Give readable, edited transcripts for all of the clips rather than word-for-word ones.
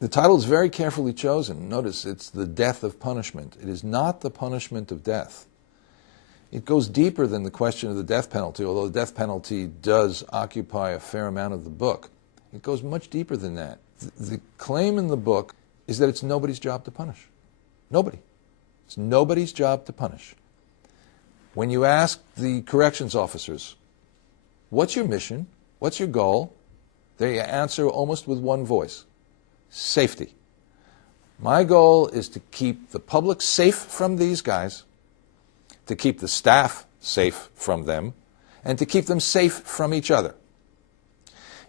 The title is very carefully chosen. Notice it's the death of punishment. It is not the punishment of death. It goes deeper than the question of the death penalty, although the death penalty does occupy a fair amount of the book. It goes much deeper than that. The claim in the book is that it's nobody's job to punish. Nobody. It's nobody's job to punish. When you ask the corrections officers, what's your mission? What's your goal? They answer almost with one voice. Safety. My goal is to keep the public safe from these guys, to keep the staff safe from them, and to keep them safe from each other.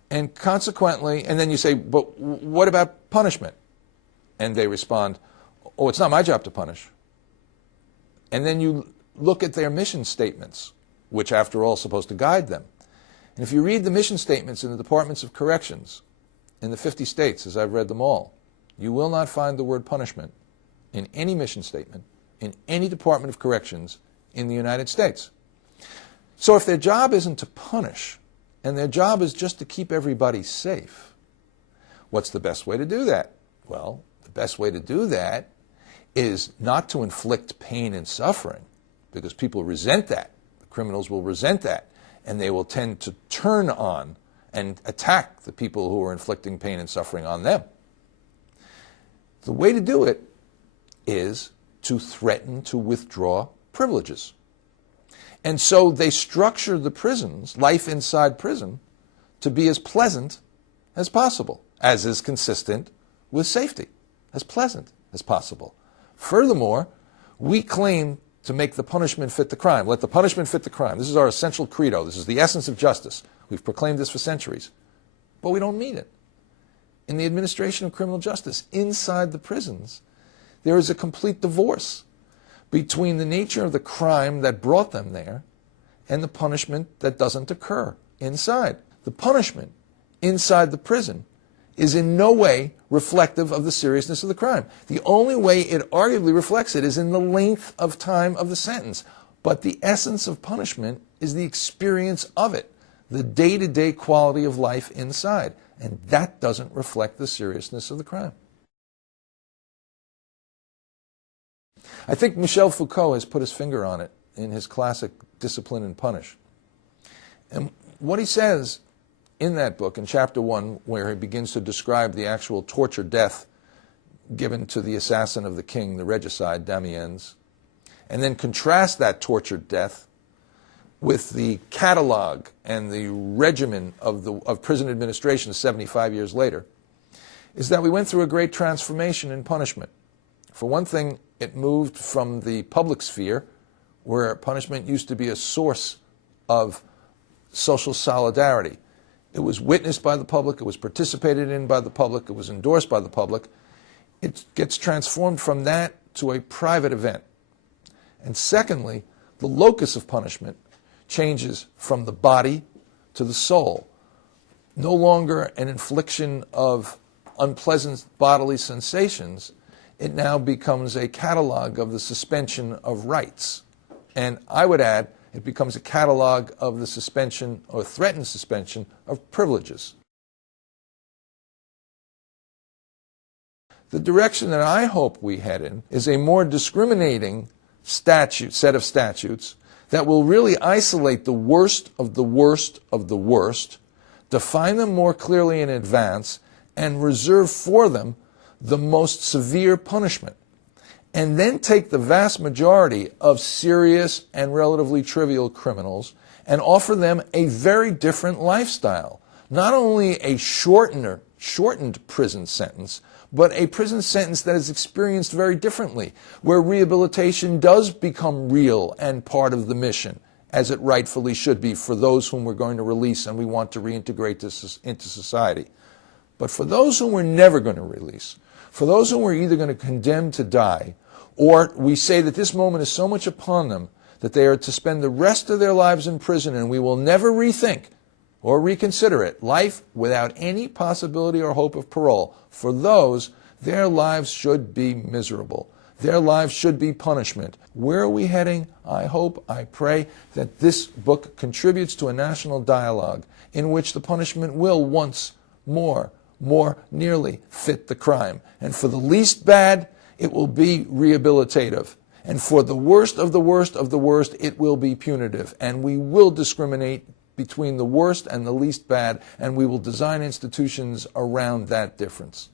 And consequently, and then you say, but what about punishment? And they respond, oh, it's not my job to punish. And then you look at their mission statements, which after all is supposed to guide them. And if you read the mission statements in the Departments of Corrections in the 50 states, as I've read them all, you will not find the word punishment in any mission statement, in any Department of Corrections in the United States. So if their job isn't to punish, and their job is just to keep everybody safe, what's the best way to do that? Well, the best way to do that is not to inflict pain and suffering, because people resent that. The criminals will resent that, and they will tend to turn on and attack the people who are inflicting pain and suffering on them. The way to do it is to threaten to withdraw privileges. And so they structure the prisons, life inside prison, to be as pleasant as possible, as is consistent with safety, as pleasant as possible. Furthermore, we claim to make the punishment fit the crime. Let the punishment fit the crime. This is our essential credo. This is the essence of justice. We've proclaimed this for centuries. But we don't mean it. In the administration of criminal justice, inside the prisons, there is a complete divorce between the nature of the crime that brought them there and the punishment that doesn't occur inside. The punishment inside the prison is in no way reflective of the seriousness of the crime. The only way it arguably reflects it is in the length of time of the sentence. But the essence of punishment is the experience of it, the day-to-day quality of life inside. And that doesn't reflect the seriousness of the crime. I think Michel Foucault has put his finger on it in his classic Discipline and Punish. And what he says in that book, in chapter 1, where he begins to describe the actual torture death given to the assassin of the king, the regicide, Damiens, and then contrast that tortured death with the catalog and the regimen of prison administration 75 years later, is that we went through a great transformation in punishment. For one thing, it moved from the public sphere, where punishment used to be a source of social solidarity. It was witnessed by the public, it was participated in by the public, it was endorsed by the public. It gets transformed from that to a private event. And secondly, the locus of punishment changes from the body to the soul. No longer an infliction of unpleasant bodily sensations, it now becomes a catalog of the suspension of rights. And I would add, it becomes a catalog of the suspension or threatened suspension of privileges. The direction that I hope we head in is a more discriminating set of statutes that will really isolate the worst of the worst of the worst, define them more clearly in advance, and reserve for them the most severe punishment. And then take the vast majority of serious and relatively trivial criminals and offer them a very different lifestyle. Not only a shortened prison sentence, but a prison sentence that is experienced very differently, where rehabilitation does become real and part of the mission, as it rightfully should be for those whom we're going to release and we want to reintegrate into society. But for those whom we're never going to release, for those whom we're either going to condemn to die, or we say that this moment is so much upon them that they are to spend the rest of their lives in prison and we will never rethink or reconsider it, life without any possibility or hope of parole, for those, their lives should be miserable. Their lives should be punishment. Where are we heading? I hope, I pray that this book contributes to a national dialogue in which the punishment will once more more nearly fit the crime. And for the least bad, it will be rehabilitative. And for the worst of the worst of the worst, it will be punitive. And we will discriminate between the worst and the least bad, and we will design institutions around that difference.